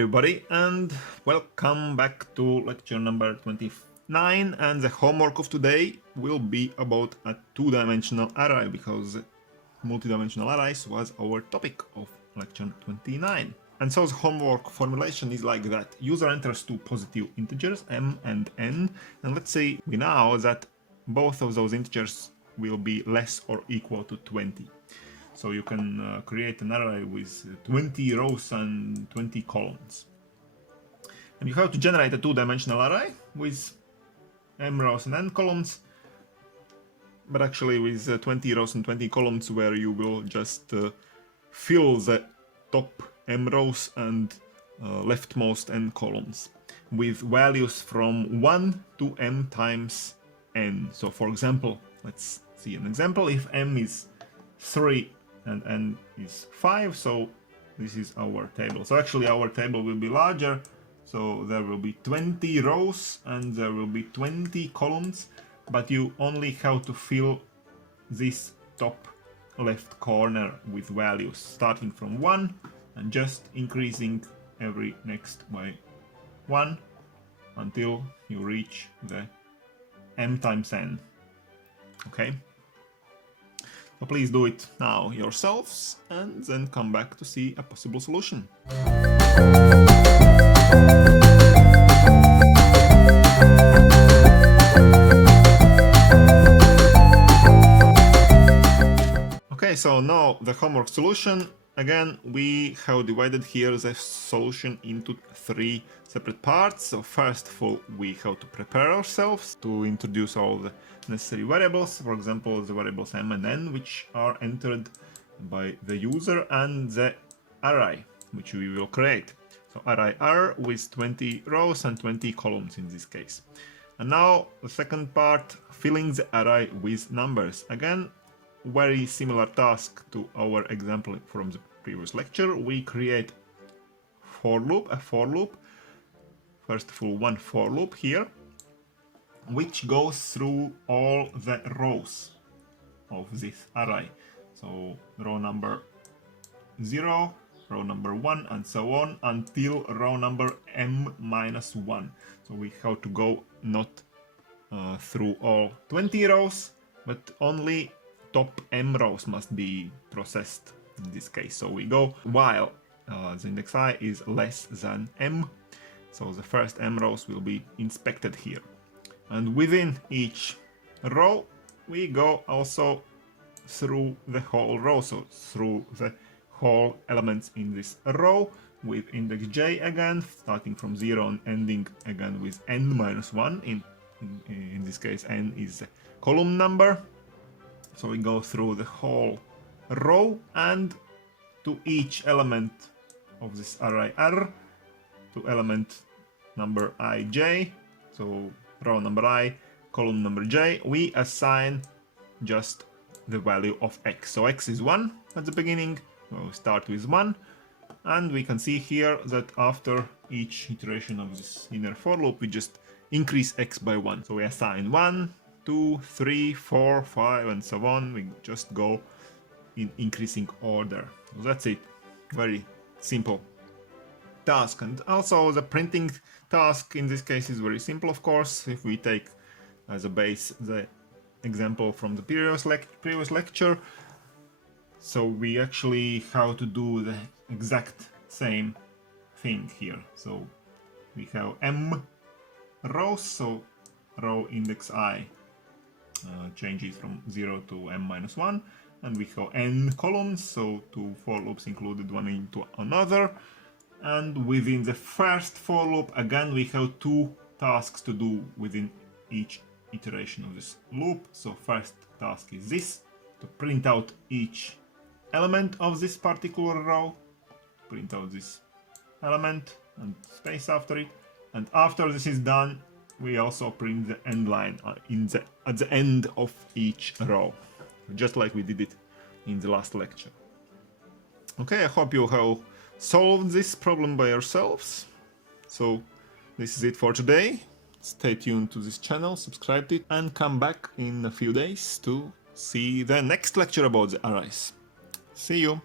everybody, and welcome back to lecture number 29. And the homework of today will be about a two-dimensional array, because multidimensional arrays was our topic of lecture 29. And so the homework formulation is like that. User enters two positive integers, m and n, and let's say we know that both of those integers will be less or equal to 20. So you can create an array with 20 rows and 20 columns. And you have to generate a two-dimensional array with m rows and n columns, but actually with 20 rows and 20 columns, where you will just fill the top m rows and leftmost n columns with values from 1 to m times n. So for example, let's see an example. If m is 3 and n is 5, so this is our table. So actually our table will be larger, so there will be 20 rows and there will be 20 columns, but you only have to fill this top left corner with values starting from 1 and just increasing every next by 1 until you reach the m times n. Okay? So please do it now yourselves and then come back to see a possible solution. Okay, so now the homework solution. Again, we have divided here the solution into 3 separate parts. So first of all, we have to prepare ourselves to introduce all the necessary variables, for example the variables m and n, which are entered by the user, and the array which we will create. So array R with 20 rows and 20 columns in this case. And now the second part, filling the array with numbers. Again, very similar task to our example from the previous lecture. We create a for loop. First of all, one for loop here, which goes through all the rows of this array. So row number 0, row number 1, and so on until row number m minus 1. So we have to go not through all 20 rows, but only top m rows must be processed in this case. So we go while the index I is less than m. So the first m rows will be inspected here. And within each row, we go also through the whole row, so through the whole elements in this row with index j again, starting from 0 and ending again with n minus 1. In this case, n is the column number. So we go through the whole row and to each element of this array R, to element number ij, so row number I, column number j, we assign just the value of x. So x is 1 at the beginning, we'll start with 1, and we can see here that after each iteration of this inner for loop, we just increase x by 1. So we assign 1, 2, 3, 4, 5, and so on. We just go in increasing order. So that's it. Very simple task. And also the printing task in this case is very simple, of course. If we take as a base the example from the previous lecture, so we actually have to do the exact same thing here. So we have m rows, so row index I changes from 0 to m minus 1, and we have n columns, so 2 for loops included one into another. And within the first for loop, again we have 2 tasks to do within each iteration of this loop. So first task is this, to print out each element of this particular row, print out this element and space after it, and after this is done, we also print the end line at the end of each row, just like we did it in the last lecture. Okay, I hope you have solved this problem by yourselves. So this is it for today. Stay tuned to this channel, subscribe to it, and come back in a few days to see the next lecture about the arrays. See you!